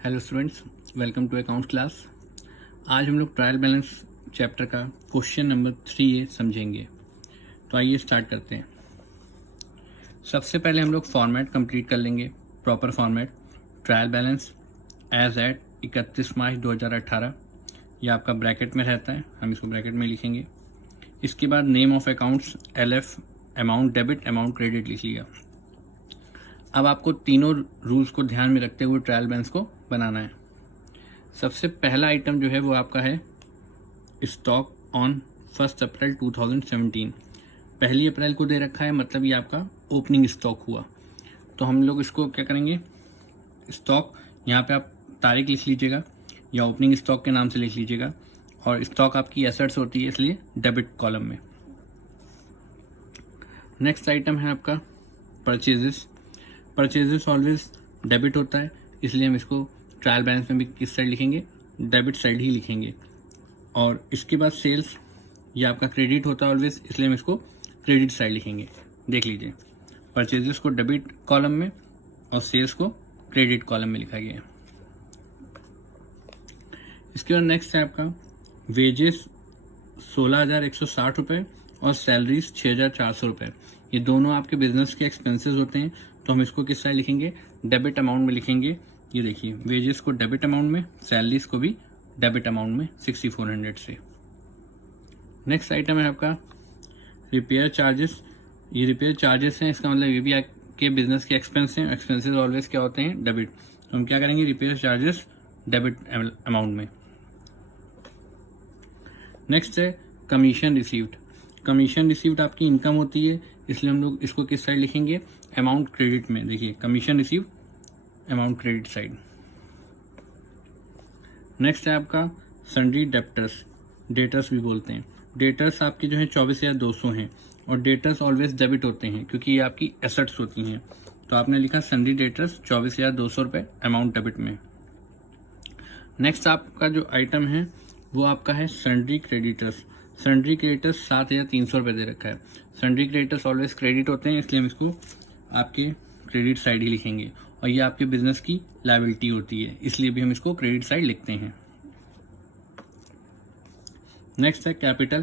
Hello students, welcome to account class. आज हम लोग ट्रायल बैलेंस चैप्टर का क्वेश्चन नंबर 3A समझेंगे। तो आइए स्टार्ट करते हैं। सबसे पहले हम लोग फॉर्मेट कंप्लीट कर लेंगे। Proper format trial balance as at 31 March 2018, यह आपका ब्रैकेट में रहता है, हम इसको ब्रैकेट में लिखेंगे। इसके बाद name of accounts LF, amount debit, amount credit लिख लिया। अब आपको तीनों रूल्स को ध्यान में रखते हुए ट्रायल बैलेंस को बनाना है। सबसे पहला आइटम जो है वो आपका है स्टॉक ऑन 1 अप्रैल 2017। 1 अप्रैल को दे रखा है, मतलब ये आपका ओपनिंग स्टॉक हुआ। तो हम लोग इसको क्या करेंगे, स्टॉक यहाँ पे आप तारीख लिख लीजिएगा या ओपनिंग स्टॉक के नाम से लिख लीजिएगा, और स्टॉक आपकी एसेट्स होती है इसलिए डेबिट कॉलम में। नेक्स्ट आइटम है आपका परचेजेस। परचेजेस ऑलवेज डेबिट होता है, इसलिए हम इसको ट्रायल बैलेंस में भी किस साइड लिखेंगे, डेबिट साइड ही लिखेंगे। और इसके बाद सेल्स, ये आपका क्रेडिट होता है ऑलवेज, इसलिए हम इसको क्रेडिट साइड लिखेंगे। देख लीजिए, परचेजेस को डेबिट कॉलम में और सेल्स को क्रेडिट कॉलम में लिखा गया है। इसके बाद नेक्स्ट है आपका वेजेस 16,160 रुपये और सैलरीज 6,400 रुपये। ये दोनों आपके बिजनेस के एक्सपेंसेस होते हैं, तो हम इसको किस साइड लिखेंगे, डेबिट अमाउंट में लिखेंगे। ये देखिए, वेजेस को डेबिट अमाउंट में, सैलरीज को भी डेबिट अमाउंट में 6400 से। नेक्स्ट आइटम है आपका रिपेयर चार्जेस। ये रिपेयर चार्जेस हैं, इसका मतलब ये भी आपके बिजनेस के एक्सपेंस हैं। एक्सपेंसेस ऑलवेज क्या होते हैं, डेबिट। तो हम क्या करेंगे, रिपेयर चार्जेस डेबिट अमाउंट में। नेक्स्ट है कमीशन रिसीव्ड। कमीशन रिसीव्ड आपकी इनकम होती है, इसलिए हम लोग इसको किस साइड लिखेंगे, अमाउंट क्रेडिट में। देखिए, commission receive amount credit side. Next है आपका सन्ड्री डेप्टर्स, डेटर्स भी बोलते हैं। डेटर्स आपके जो है 24,200 हैं, और डेटर्स ऑलवेज डेबिट होते हैं क्योंकि ये आपकी एसेट्स होती हैं। तो आपने लिखा सन्ड्री डेटर्स 24,200 रुपये, अमाउंट डेबिट में। नेक्स्ट आपका जो आइटम है वो आपका है सन्ड्री क्रेडिटर्स। सन्ड्री क्रेडिटर्स 7,300 रुपये दे रखा है। सन्ड्री क्रेडिटर्स ऑलवेज क्रेडिट होते हैं, इसलिए हम इसको आपके क्रेडिट साइड ही लिखेंगे, और ये आपके बिजनेस की लायबिलिटी होती है, इसलिए भी हम इसको क्रेडिट साइड लिखते हैं। नेक्स्ट है कैपिटल।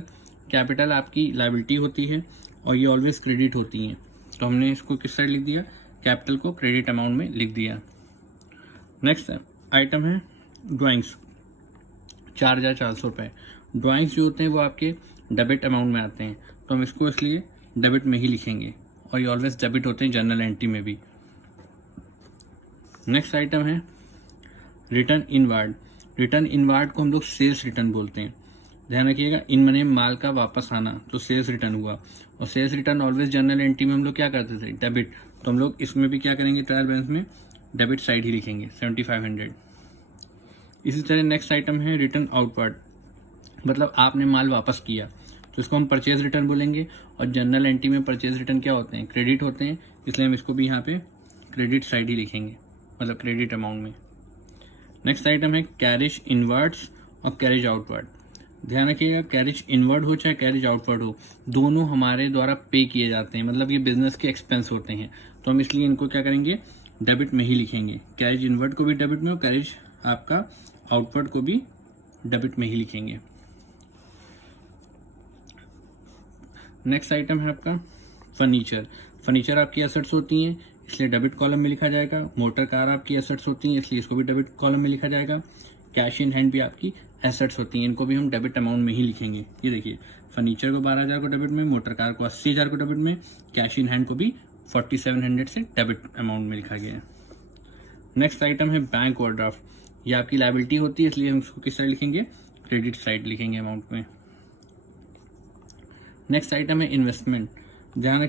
कैपिटल आपकी लायबिलिटी होती है और ये ऑलवेज क्रेडिट होती हैं, तो हमने इसको किस साइड लिख दिया, कैपिटल को क्रेडिट अमाउंट में लिख दिया। नेक्स्ट आइटम है ड्राइंग्स, 4,400 रुपये। ड्राइंग्स जो होते हैं वो आपके डेबिट अमाउंट में आते हैं, तो हम इसको इसलिए डेबिट में ही लिखेंगे, और ये ऑलवेज डेबिट होते हैं जर्नल एंट्री में भी। नेक्स्ट आइटम है रिटर्न इनवार्ड। रिटर्न इनवार्ड को हम लोग सेल्स रिटर्न बोलते हैं। ध्यान रखिएगा, इन मने माल का वापस आना, तो सेल्स रिटर्न हुआ। और sales return always journal entry में हम लोग क्या करते थे, डेबिट। तो हम लोग इसमें भी क्या करेंगे, ट्रायल बैलेंस में डेबिट साइड ही लिखेंगे, 7,500। इसी तरह नेक्स्ट आइटम है रिटर्न आउटवर्ड, मतलब आपने माल वापस किया, तो इसको हम परचेज रिटर्न बोलेंगे। और जनरल एंट्री में परचेज रिटर्न क्या होते हैं, क्रेडिट होते हैं, इसलिए हम इसको भी यहाँ पे क्रेडिट साइड ही लिखेंगे, मतलब क्रेडिट अमाउंट में। नेक्स्ट आइटम है कैरिज इनवर्ड्स और कैरिज आउटवर्ड। ध्यान रखिएगा, कैरिज इनवर्ड हो चाहे कैरिज आउटवर्ड हो, दोनों हमारे द्वारा पे किए जाते हैं, मतलब ये बिजनेस के एक्सपेंस होते हैं, तो हम इसलिए इनको क्या करेंगे, डेबिट में ही लिखेंगे। कैरिज इनवर्ड को भी डेबिट में और कैरिज आपका आउटवर्ड को भी डेबिट में ही लिखेंगे। नेक्स्ट आइटम है आपका फर्नीचर। फर्नीचर आपकी एसेट्स होती हैं, इसलिए डेबिट कॉलम में लिखा जाएगा। मोटर कार आपकी एसेट्स होती हैं, इसलिए इसको भी डेबिट कॉलम में लिखा जाएगा। कैश इन हैंड भी आपकी एसेट्स होती हैं, इनको भी हम डेबिट अमाउंट में ही लिखेंगे। ये देखिए, फर्नीचर को 12,000 को डेबिट में, मोटर कार को 80,000 को डेबिट में, कैश इन हैंड को भी 4,700 से डेबिट अमाउंट में लिखा गया है। नेक्स्ट आइटम है बैंक ओवरड्राफ्ट। ये आपकी लायबिलिटी होती है, इसलिए हम इसको किस साइड लिखेंगे, क्रेडिट साइड लिखेंगे अमाउंट में। नेक्स्ट आइटम है इन्वेस्टमेंट। ध्यान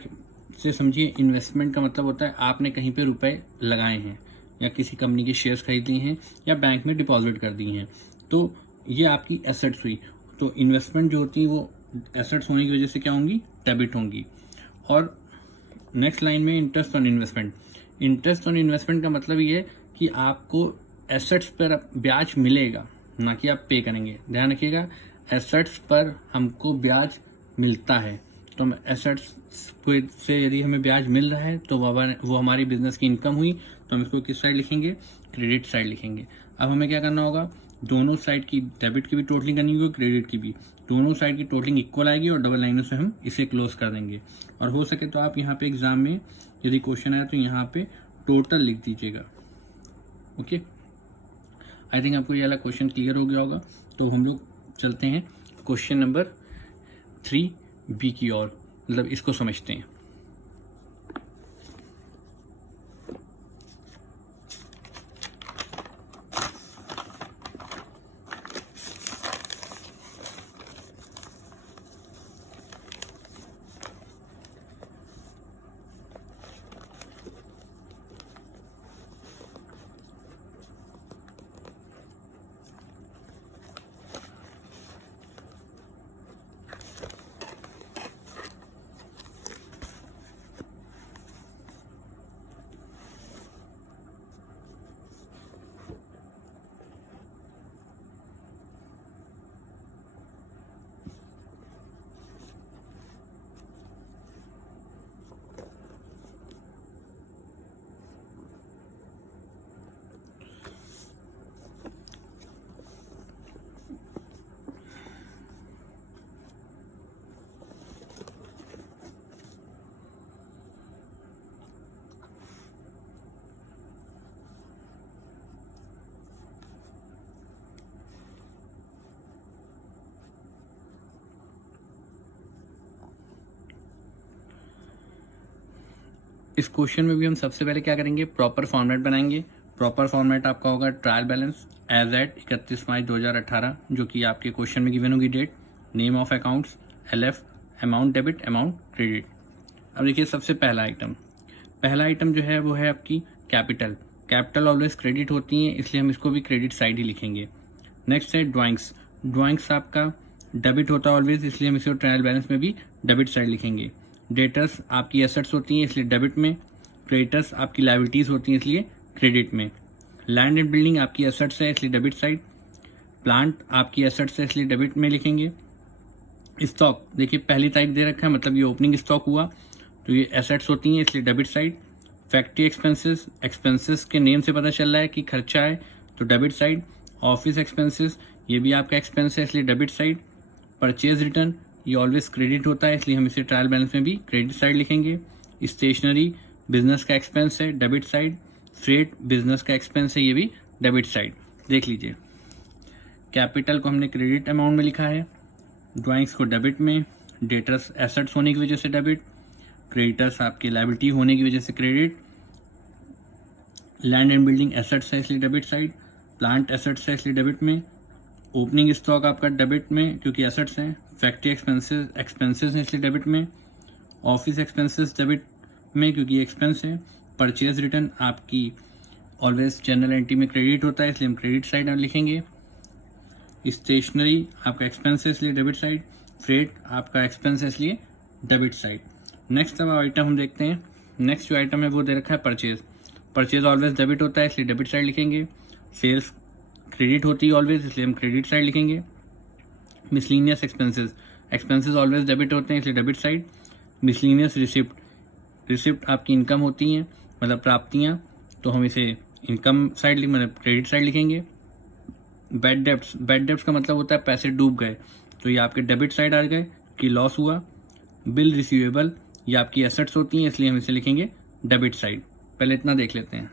से समझिए, इन्वेस्टमेंट का मतलब होता है आपने कहीं पे रुपए लगाए हैं, या किसी कंपनी के शेयर्स खरीद लिए हैं, या बैंक में डिपॉजिट कर दिए हैं, तो ये आपकी एसेट्स हुई। तो इन्वेस्टमेंट जो होती है वो एसेट्स होने की वजह से क्या होंगी, डेबिट होंगी। और नेक्स्ट लाइन में interest on investment. Interest on investment का मतलब ये है कि आपको एसेट्स पर ब्याज मिलेगा, ना कि आप पे करेंगे। ध्यान रखिएगा, एसेट्स पर हमको ब्याज मिलता है, तो हम एसेट्स से यदि हमें ब्याज मिल रहा है तो वो हमारी बिजनेस की इनकम हुई, तो हम इसको किस साइड लिखेंगे, क्रेडिट साइड लिखेंगे। अब हमें क्या करना होगा, दोनों साइड की, डेबिट की भी टोटलिंग करनी होगी, क्रेडिट की भी, दोनों साइड की टोटलिंग इक्वल आएगी और डबल लाइनों से हम इसे क्लोज कर देंगे। और हो सके तो आप यहाँ पे एग्जाम में यदि क्वेश्चन आया तो यहाँ पे टोटल लिख दीजिएगा। ओके, आई थिंक आपको ये वाला क्वेश्चन क्लियर हो गया होगा। तो हम लोग चलते हैं क्वेश्चन नंबर 3B की ओर, मतलब इसको समझते हैं। इस क्वेश्चन में भी हम सबसे पहले क्या करेंगे, प्रॉपर फॉर्मेट बनाएंगे। प्रॉपर फॉर्मेट आपका होगा trial balance as at 31 March 2018, जो कि आपके क्वेश्चन में गिवन होगी date, name of accounts, LF, amount debit, amount credit. अब देखिए सबसे पहला आइटम जो है वो है आपकी कैपिटल। कैपिटल ऑलवेज क्रेडिट होती है, इसलिए हम इसको भी क्रेडिट साइड ही लिखेंगे। नेक्स्ट है ड्राइंग्स आपका डेबिट होता है ऑलवेज, इसलिए हम इसे ट्रायल बैलेंस में भी डेबिट साइड लिखेंगे। डेटर्स आपकी एसेट्स होती हैं इसलिए डेबिट में, क्रेडिटर्स आपकी लायबिलिटीज होती हैं इसलिए क्रेडिट में। लैंड एंड बिल्डिंग आपकी एसेट्स है इसलिए डेबिट साइड, प्लांट आपकी एसेट्स है इसलिए डेबिट में लिखेंगे। स्टॉक देखिए पहली तारीख दे रखा है, मतलब ये ओपनिंग स्टॉक हुआ, तो ये एसेट्स होती हैं इसलिए डेबिट साइड। फैक्ट्री एक्सपेंसेस के नेम से पता चल रहा है कि खर्चा है तो डेबिट साइड। ऑफिस एक्सपेंसेस ये भी आपका एक्सपेंस है इसलिए डेबिट साइड। परचेज रिटर्न ये ऑलवेज क्रेडिट होता है इसलिए हम इसे ट्रायल बैलेंस में भी क्रेडिट साइड लिखेंगे। स्टेशनरी बिजनेस का एक्सपेंस है डेबिट साइड। फ्रेट बिजनेस का एक्सपेंस है, ये भी डेबिट साइड। देख लीजिए कैपिटल को हमने क्रेडिट अमाउंट में लिखा है, ड्राइंग्स को डेबिट में, डेटर्स एसेट्स होने की वजह से डेबिट, क्रेडिटर्स आपकी लायबिलिटी होने की वजह से credit, land and building assets है इसलिए डेबिट साइड, प्लांट एसेट्स है इसलिए डेबिट में, ओपनिंग स्टॉक आपका डेबिट में क्योंकि एसेट्स हैं, फैक्ट्री एक्सपेंसेस हैं इसलिए डेबिट में, ऑफिस एक्सपेंसेस डेबिट में क्योंकि एक्सपेंस है, परचेज रिटर्न आपकी ऑलवेज जनरल एंट्री में क्रेडिट होता है इसलिए हम क्रेडिट साइड लिखेंगे। स्टेशनरी आपका एक्सपेंस है इसलिए डेबिट साइड, फ्रेट आपका एक्सपेंस है इसलिए डेबिट साइड। नेक्स्ट अब आइटम हम देखते हैं। नेक्स्ट जो आइटम है वो दे रखा है परचेज ऑलवेज डेबिट होता है इसलिए डेबिट साइड लिखेंगे। सेल्स क्रेडिट होती है ऑलवेज इसलिए हम क्रेडिट साइड लिखेंगे। मिसलिनियस एक्सपेंसेस ऑलवेज डेबिट होते हैं इसलिए डेबिट साइड। मिसलिनियस रिसिप्ट आपकी इनकम होती हैं मतलब प्राप्तियाँ, तो हम इसे इनकम साइड मतलब क्रेडिट साइड लिखेंगे। बैड डेब्ट्स का मतलब होता है पैसे डूब गए, तो ये आपके डेबिट साइड आ गए कि लॉस हुआ। बिल रिसीवेबल ये आपकी एसेट्स होती हैं इसलिए हम इसे लिखेंगे डेबिट साइड। पहले इतना देख लेते हैं।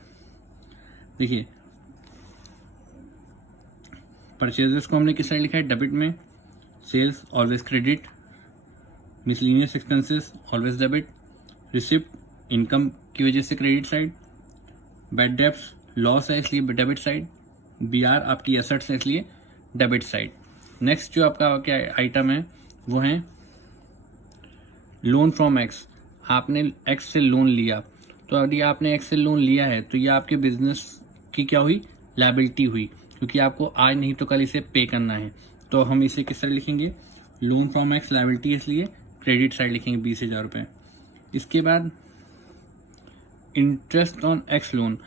देखिए परचेजेस को हमने किस साइड लिखा है, डेबिट में। Sales always credit, miscellaneous expenses always debit, receipt income की वजह से credit side, bad debts loss है इसलिए डेबिट साइड, BR आपकी एसेट्स है इसलिए डेबिट साइड। नेक्स्ट जो आपका क्या आइटम है वो है लोन फ्रॉम एक्स। आपने एक्स से लोन लिया, तो यदि आपने एक्स से लोन लिया है तो ये आपके बिजनेस की क्या हुई, लायबिलिटी हुई, क्योंकि आपको आज नहीं तो कल इसे पे करना है। तो हम इसे किस तरह लिखेंगे, लोन फ्रॉम एक्स लायबिलिटी इसलिए क्रेडिट साइड लिखेंगे 20,000 रुपये। इसके बाद इंटरेस्ट ऑन एक्स लोन।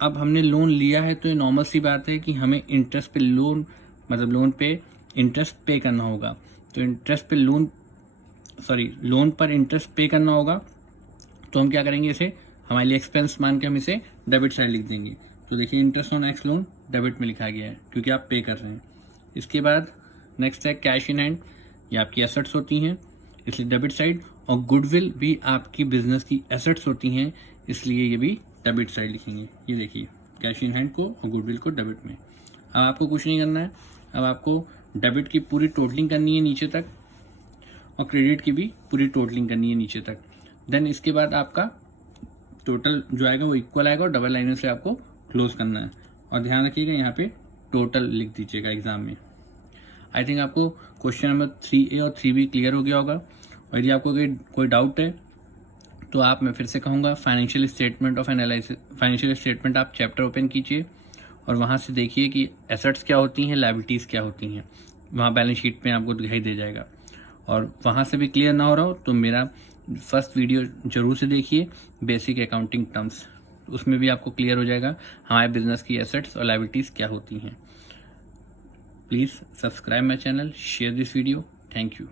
अब हमने लोन लिया है तो ये नॉर्मल सी बात है कि हमें इंटरेस्ट पे लोन मतलब लोन पे इंटरेस्ट पे करना होगा। तो इंटरेस्ट पे लोन लोन पर इंटरेस्ट पे करना होगा, तो हम क्या करेंगे, इसे हमारे लिए एक्सपेंस मान के हम इसे डेबिट साइड लिख देंगे। तो देखिए interest on x loan debit में लिखा गया है क्योंकि आप पे कर रहे हैं। इसके बाद नेक्स्ट है कैश इन हैंड, ये आपकी एसेट्स होती हैं इसलिए डेबिट साइड, और गुडविल भी आपकी बिजनेस की एसेट्स होती हैं इसलिए ये भी डेबिट साइड लिखेंगे। ये देखिए कैश इन हैंड को और गुडविल को डेबिट में। अब आपको कुछ नहीं करना है, अब आपको डेबिट की पूरी टोटलिंग करनी है नीचे तक और क्रेडिट की भी पूरी टोटलिंग करनी है नीचे तक। देन इसके बाद आपका टोटल जो आएगा वो इक्वल आएगा और डबल लाइनर से आपको क्लोज करना है। और ध्यान रखिएगा यहाँ पे टोटल लिख दीजिएगा एग्जाम में। आई थिंक आपको क्वेश्चन नंबर 3A और 3B क्लियर हो गया होगा। और यदि आपको कोई डाउट है तो आप, मैं फिर से कहूँगा, financial statement of analysis, financial statement आप चैप्टर ओपन कीजिए और वहाँ से देखिए कि एसेट्स क्या होती हैं, लायबिलिटीज़ क्या होती हैं, वहाँ बैलेंस शीट में आपको दिखाई दे जाएगा। और वहाँ से भी क्लियर ना हो रहा हो तो मेरा फर्स्ट वीडियो जरूर से देखिए, बेसिक अकाउंटिंग टर्म्स, उसमें भी आपको क्लियर हो जाएगा हमारे बिजनेस की एसेट्स और लायबिलिटीज़ क्या होती हैं। Please subscribe my channel, share this video. Thank you.